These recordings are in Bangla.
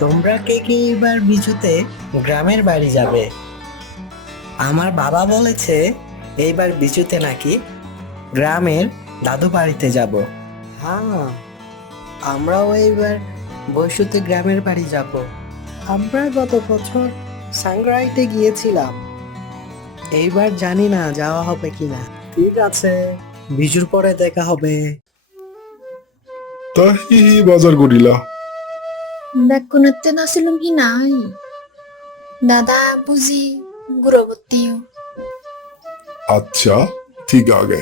তোমরা কে কে এবার বিচুতে গ্রামের বাড়ি যাবে? আমার বাবা বলেছে এইবার বিচুতে নাকি গ্রামের দাদু বাড়িতে যাব। হ্যাঁ, আমরাও এইবার বৈশুতে গ্রামের বাড়ি যাব। আমরা গত বছর সাংগ্রাইতে গিয়েছিলাম, এইবার জানি না যাওয়া হবে কিনা। ঠিক আছে, বিজুর পরে দেখা হবে। তা হি হি বাজার করিলা? বেকুনতে নাছিলাম কি নাই দাদা বুঝি গুরবতীয় আচ্ছা ঠিক আগে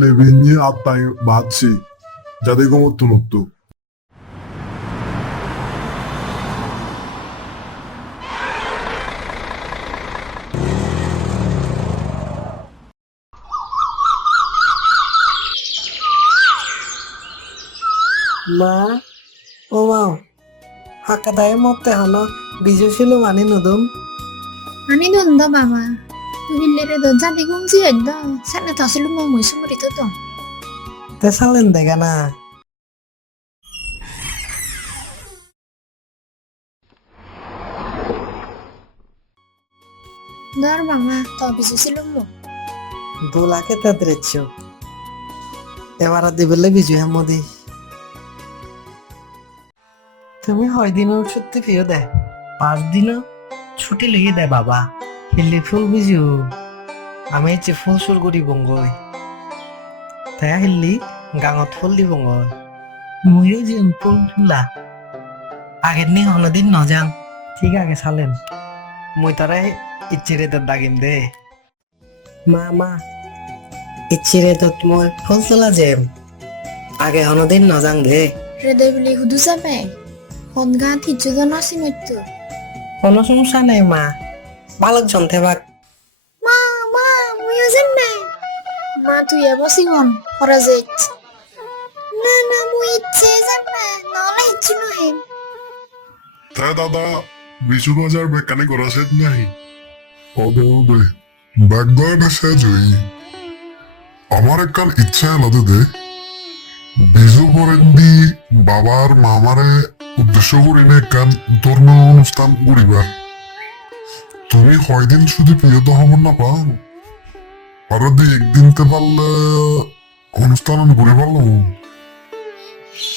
লেবেঞ্জি আত্মাই বাঁচছি যাদের গোমত্ত মুক্ত। মা, ও মা, hakatayo motte hano biju silu mani nudum. 아니 돈다 마마 빌리레도 자디 공지 했다 산에 다슬로 뭐 무슨 말이 듣어 Te salen de gana. dar 마마 더 비수실로 뭐 2 লাখে te derecho. এবার দিবলে বিজু হেমদি। তুমি 6 দিনের ছুটি পেয়ে দে, 5 দিনও ছুটি লিয়ে দে বাবা। হিলি ফুল বিজু আমি যে ফুল সুর করি বঙ্গই তাই হিলি গাঙত ফুল দি বঙ্গই ময়ও যে ফুল ফুলা আগের নি হনদিন নজান। ঠিক আছে সালেন, মই তারে ইচ্ছিরে তো দাগিম দে। মা ইচ্ছিরে তো মই ফুল তোলা যেম আগে হনদিন নজাং দে। 레데 빌리 후두 사베 혼가 티주도 나시 못도 কোনো সমস্যা নেই মা, বালক যন্ত্রে বাক। 마마 무여 잼메 마 তুই বসিগন ফরাজেট না না মুই ইচ্ছে 잼메 নলে ইচ্ছু নহে তাই দাদা বিচু বাজার বেকানে করা সেট নাই। ওদে ওদে ব্যাগদয়টা সেজ হই আমার একখান ইচ্ছা আলাদা দে বিজু পরেন দি বাবার মামারে উদ্দেশ্য করিনে একখান ধর্মীয় অনুষ্ঠান করিবার। তুমি কয়দিন শুধু প্রিয় তো খবর না পাও আর দি একদিন তে পারলে অনুষ্ঠান ঘুরে পারলো।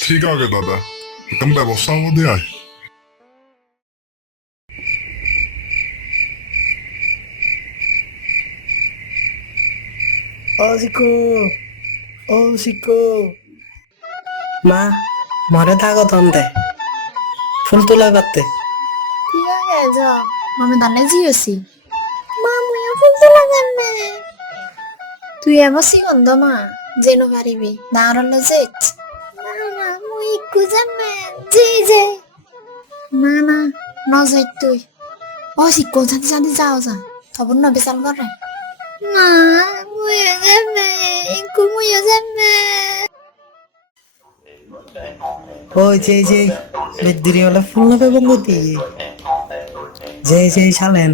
ঠিক আছে দাদা, একদম ব্যবস্থা আমাদের আয়। ও শিকু, ও শিকু। মা, মরে থাকো তন্তে ফুল তোলা করতে। ঠিক আছে যা মামে দানে জিওসি মা মুইও ফুলতে লাগান্নে তুই এবসি গন্ধ মা যেন পারিবি দাঁড়ানো যেত না না মুই ইকু জানে যে না না ন যাই তুই ও শিকো জানি জানি যাও যা তবু না বিশাল করে না মুইও জানে ইকু মুইও জানে ওই যে বেদিরি হলে ফুল নেবে বঙ্গতি যে সালেন।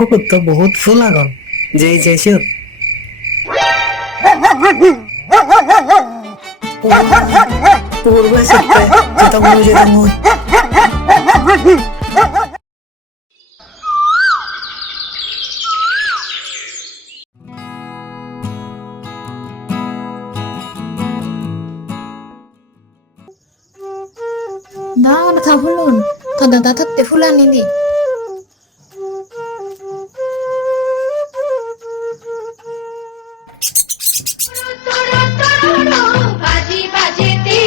ও তো বহুত ফুল আগন যে শিওর পূর্বে সত্যি যেটা মুই 나 다 불론 더 나다 때 fulani বাজি বাজেতে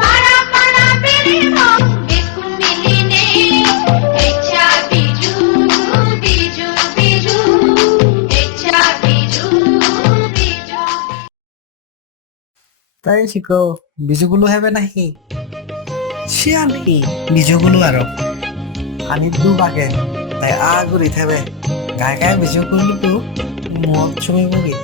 পাড়া পাড়া বেরিনো বিস্কুট মিলিনে ইচ্ছা বিজু বিজু বিজু ইচ্ছা বিজু বিজু। তাই শিকো বিজুগুলো হবে নাহি শিয়ালি বিজুগুলো আরো পানির দু বাগে তাই আগুরি থাকবে গায়ে গায়ে বিজুগুলো মদ চুমি বগি